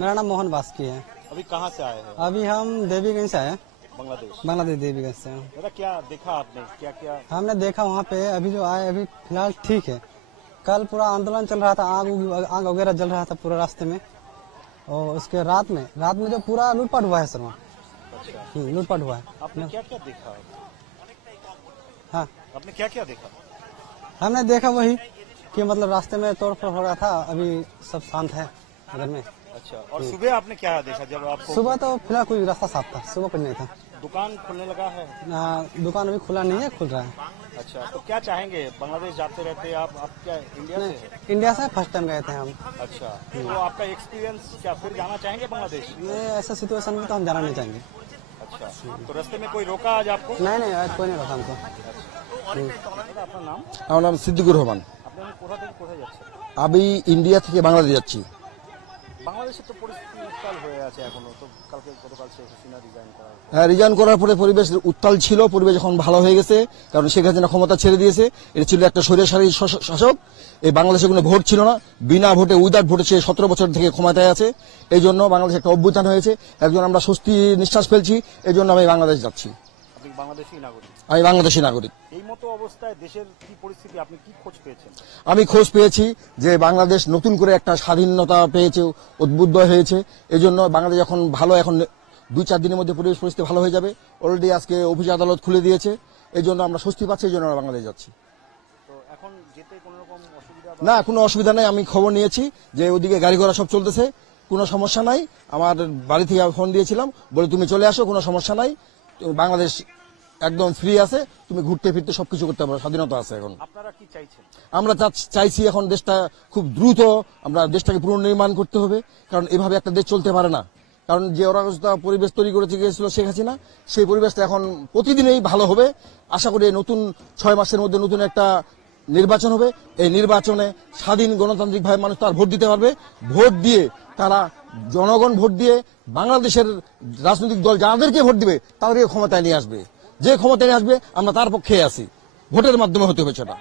मेरा नाम मोहन बास्की है। अभी कहाँ से आए हैं? अभी हम देवीगंज से आए। बांग्लादेश देवीगंज से। दादा क्या देखा आपने, क्या क्या? हमने देखा वहाँ पे अभी जो आए अभी फिलहाल ठीक है। कल पूरा आंदोलन चल रहा था, आग वगैरह जल रहा था पूरा रास्ते में। और उसके रात में जो पूरा लूटपाट हुआ है सर वहाँ। लूटपाट हुआ है। आपने क्या क्या देखा? हाँ, आपने क्या क्या देखा? हमने देखा वही कि मतलब रास्ते में तोड़फोड़ हो रहा था। अभी सब शांत है घर में। अच्छा, और सुबह आपने क्या देखा जब आपको? सुबह तो फिलहाल कोई रास्ता साफ था, सुबह कुछ नहीं था। दुकान खुलने लगा है? दुकान अभी खुला नहीं है, खुल रहा है। अच्छा, तो क्या चाहेंगे? बांग्लादेश जाते रहते आप क्या इंडिया से है? इंडिया से फर्स्ट टाइम गए थे हम। अच्छा, तो आपका एक्सपीरियंस क्या, फिर जाना चाहेंगे बांग्लादेश? नहीं, ऐसा सिचुएशन में तो हम जाना नहीं चाहेंगे। अच्छा, तो रास्ते में कोई रोका आज आपको? नहीं, आज कोई नहीं रोका हमको। আপনার নাম? আমার নাম সিদ্দিকুর রহমান। আপনি কোথা থেকে কোথায় যাচ্ছেন? আমি ইন্ডিয়া থেকে বাংলাদেশ যাচ্ছি। বাংলাদেশে তো পরিস্থিতি উত্তাল হয়ে আছে এখনো, তো গতকাল শেখ হাসিনা রিজাইন করা। হ্যাঁ, রিজাইন করার পরে পরিবেশ উত্তাল ছিল, পরিবেশ এখন ভালো হয়ে গেছে, কারণ শেখ হাসিনা ক্ষমতা ছেড়ে দিয়েছে। এটা ছিল একটা স্বৈরাচারী শাসক। এই বাংলাদেশে কোনো ভোট ছিল না, বিনা ভোটে উইদাউট ভোটে সে 17 বছর থেকে ক্ষমতায় আছে। এই জন্য বাংলাদেশে একটা অভ্যুত্থান হয়েছে, একজন আমরা স্বস্তি নিঃশ্বাস ফেলছি। এই জন্য আমি বাংলাদেশ যাচ্ছি। আপনি বাংলাদেশী নাগরিক? আমি বাংলাদেশী নাগরিক। এই মতো অবস্থায় দেশের কি পরিস্থিতি, আপনি কি খোঁজ পেয়েছেন? আমি খোঁজ পেয়েছি যে বাংলাদেশ নতুন করে একটা স্বাধীনতা পেয়েছে, উদ্বুদ্ধ হয়েছে। এই জন্য বাংলাদেশ এখন ভালো, এখন 2-4 দিনের মধ্যে পরিবেশ পরিস্থিতি ভালো হয়ে যাবে। অলরেডি আজকে অফিস আদালত খুলে দিয়েছে, এই জন্য আমরা স্বস্তি পাচ্ছি, এই জন্য আমরা বাংলাদেশ যাচ্ছি। তো এখন যেতে কোনো রকম অসুবিধা? না, কোনো অসুবিধা নাই। আমি খবর নিয়েছি যে ওদিকে গাড়ি ঘোড়া সব চলতেছে, কোনো সমস্যা নাই। আমার বাড়ি থেকে ফোন দিয়েছিলাম, বলে তুমি চলে আসো, কোনো সমস্যা নাই, বাংলাদেশ একদম ফ্রি আছে, তুমি ঘুরতে ফিরতে সবকিছু করতে পারো, স্বাধীনতা আছে। এখন আপনারা কি চাইছেন? আমরা চাইছি এখন দেশটা খুব দ্রুত, আমরা দেশটাকে পুনর্নির্মাণ করতে হবে, কারণ এভাবে একটা দেশ চলতে পারে না। কারণ যে অরাজকতা পরিবেশ তৈরি করে গিয়েছিল শেখ হাসিনা, সেই পরিবেশটা এখন প্রতিদিনই ভালো হবে। আশা করি নতুন 6 মাসের মধ্যে নতুন একটা নির্বাচন হবে। এই নির্বাচনে স্বাধীন গণতান্ত্রিকভাবে মানুষ তার ভোট দিতে পারবে। ভোট দিয়ে তারা, জনগণ ভোট দিয়ে বাংলাদেশের রাজনৈতিক দল যাদেরকে ভোট দিবে তাদেরকে ক্ষমতায় নিয়ে আসবে। যে ক্ষমতায় নিয়ে আসবে আমরা তার পক্ষে আছি। ভোটের মাধ্যমে হতে হবে সেটা।